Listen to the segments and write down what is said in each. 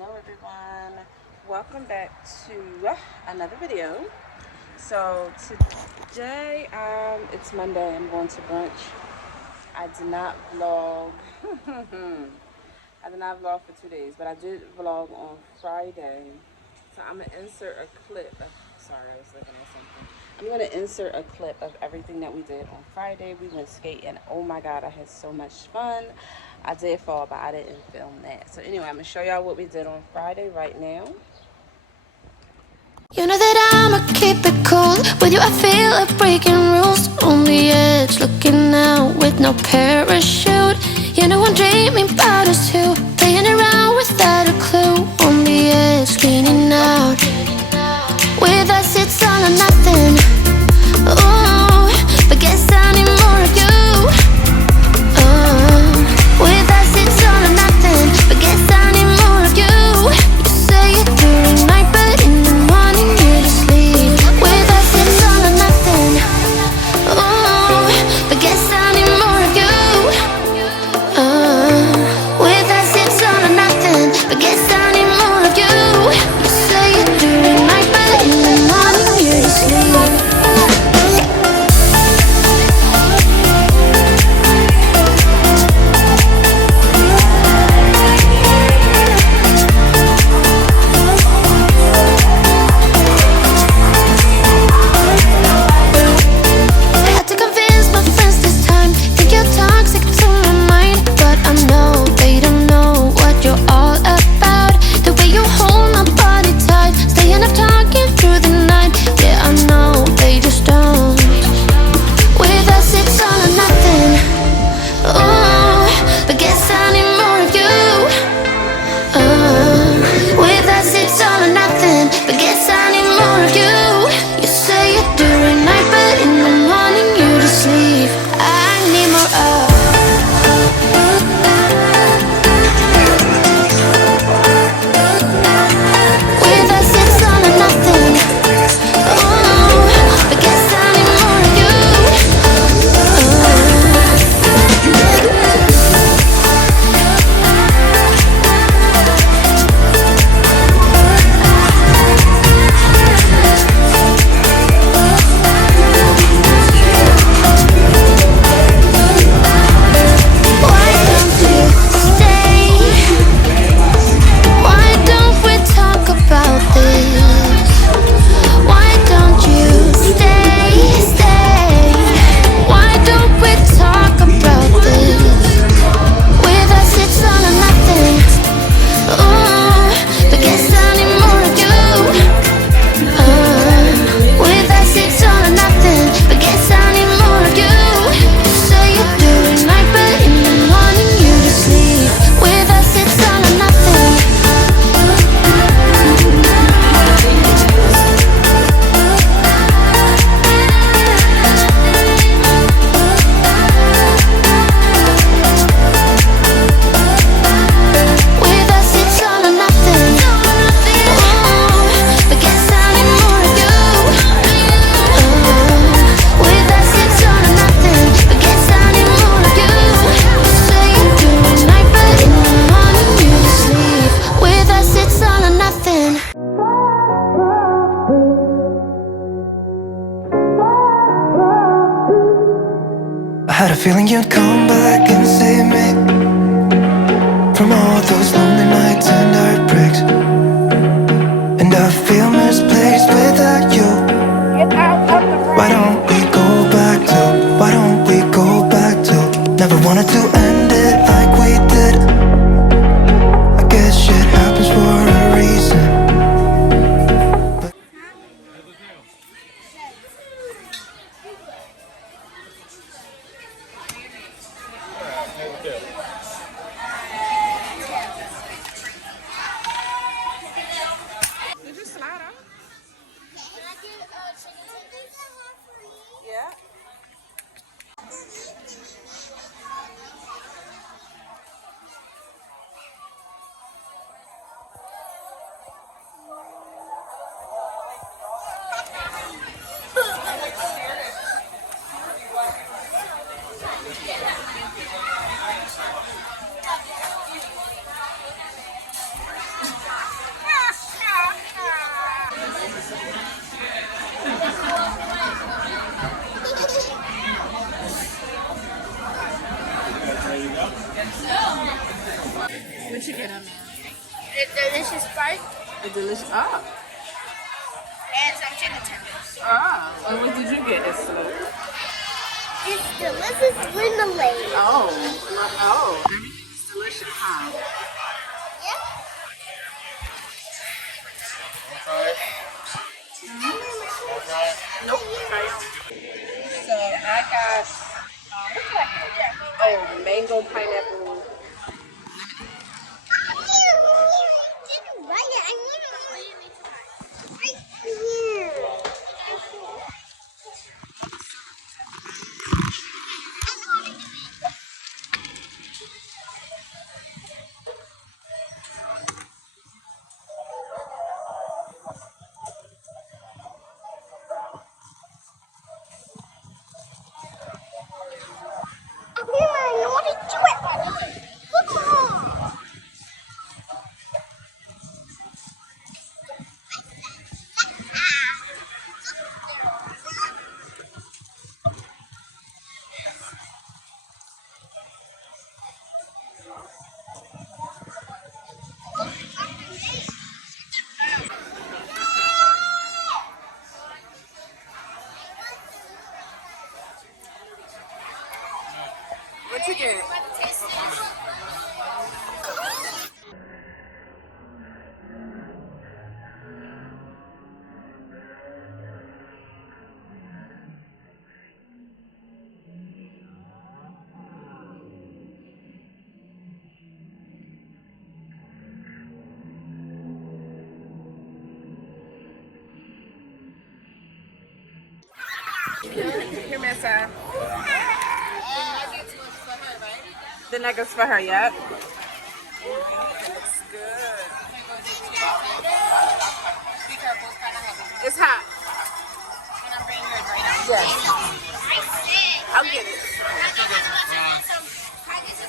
Hello everyone, welcome back to another video. So today it's Monday. I'm going to brunch. I did not vlog I did not vlog for 2 days, but I did vlog on Friday. So I'm gonna insert a clip of, sorry, I was looking at something. I'm gonna insert a clip of everything that we did on Friday. We went skating. Oh my god, I had so much fun. I did fall, but I didn't film that. So anyway, I'm gonna show y'all what we did on Friday right now. You know that I'ma keep it cool. With you I feel like breaking rules. On the edge, looking out with no parachute. You know I'm dreaming about us two, playing around without a clue. On the edge, leaning out. With us it's all or nothing. Ooh, but guess I need more of you. With us it's all or nothing, but guess I need more of you. You say it during night, but in the morning you're asleep. With us it's all or nothing. Ooh, but guess I need more of you. With us it's all or nothing, but guess I need more of you. You say it during night, but in the morning you're asleep. I had a feeling you'd come back and save me from all those lonely nights and heartbreaks. And I feel misplaced without you. Why don't we go back to, why don't we go back to? Never wanted to end it like we did. I guess shit happens for a reason. Did you slide off? Can I get chicken tenders? Yeah. What you get on there? It's delicious Sprite A delicious. Oh. and some chicken tenders. Oh. And what did you get, Isla? It's delicious lemonade. Oh. Oh. Everything's delicious, huh? Yeah. Nope. So I got, what did I get? Oh, mango pineapple. What you get? Here, Messa. The nuggets for her, yep. Looks good. It's hot. Yes. I'll get it.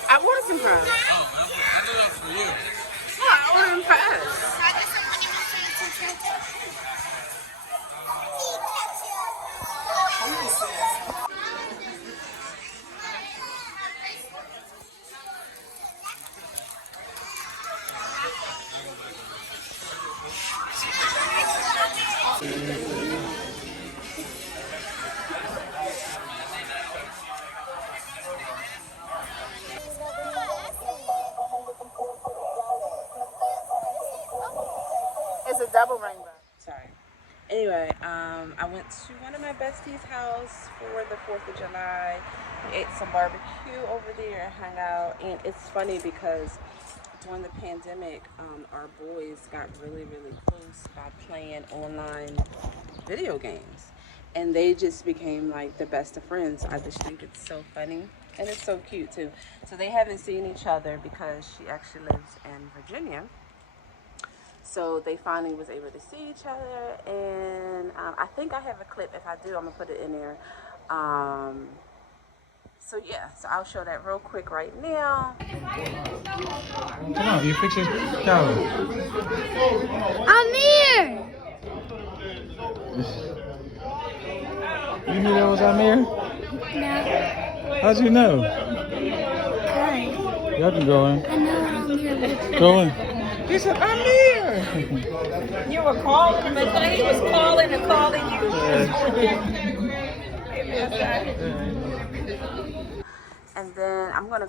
I wanted some fries. Oh, I did that for you. Yeah, I ordered them fries. It's a double rainbow. Sorry. Anyway, I went to one of my besties' house for the 4th of July. We ate some barbecue over there and hung out. And it's funny because during the pandemic, our boys got really, really close by playing online video games. And they just became like the best of friends. I just think it's so funny. And it's so cute too. So they haven't seen each other because she actually lives in Virginia. So they finally was able to see each other, and I think I have a clip. If I do, I'm gonna put it in there. So yeah, so I'll show that real quick right now. Come on, you fix your towel. I'm here. You knew that was Amir? No. How'd you know? Good. Y'all can go in. I know I'm here. Go in. He said, I'm here. You were calling him, and he was calling and calling you. And then we're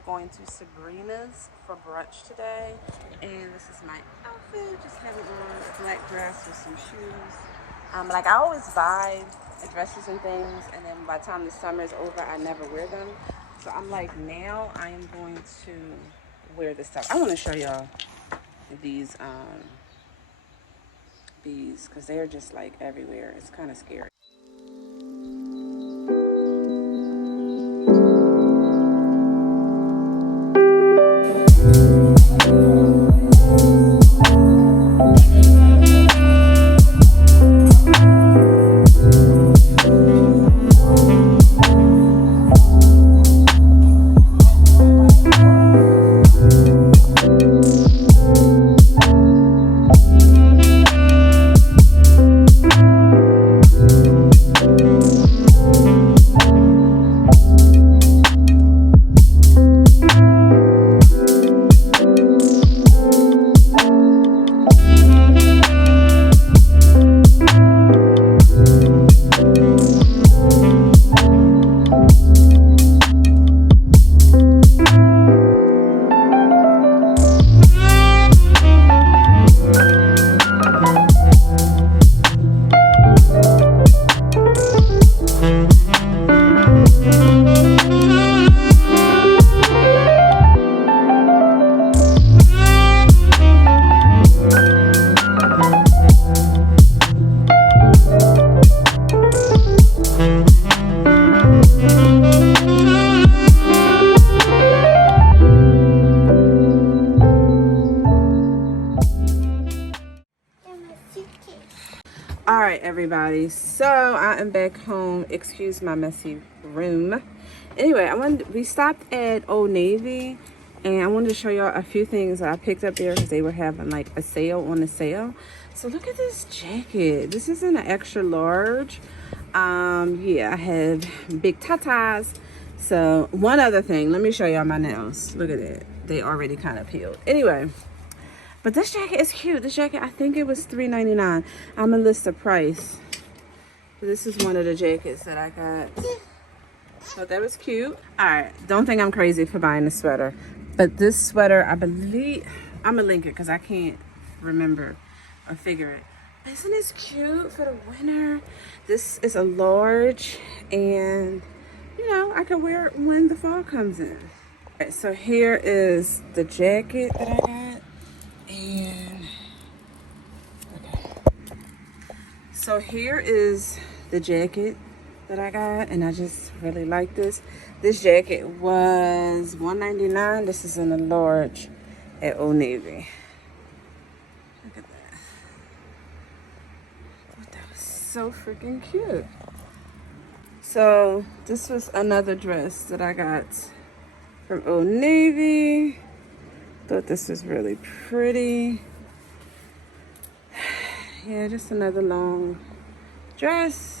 going to Sabrina's for brunch today. And this is my outfit. Just have it on a black dress with some shoes. Like I always buy dresses and things, and then by the time the summer is over, I never wear them. So I'm like, now I am going to wear this stuff. I want to show y'all these because they're just like everywhere. It's kind of scary. everybody. So I am back home. Excuse my messy room. Anyway, we stopped at Old Navy, and I wanted to show y'all a few things that I picked up there because they were having like a sale on the sale. So look at this jacket. This is in an extra large. Yeah, I have big tatas. So one other thing, let me show y'all my nails. Look at it. They already kind of peeled. Anyway, but this jacket is cute. This jacket, I think it was $3.99. I'm gonna list the price. This is one of the jackets that I got. So that was cute. All right, don't think I'm crazy for buying the sweater, but this sweater, I believe, I'm gonna link it because I can't remember or figure it. Isn't this cute for the winter? This is a large, and you know, I can wear it when the fall comes in. All right, so here is the jacket that I got. And okay, so here is the jacket that I got, and I just really like this. This jacket was $1.99. This is in a large at Old Navy. Look at that. Oh, that was so freaking cute. So this was another dress that I got from Old Navy. Thought this was really pretty. Yeah, just another long dress.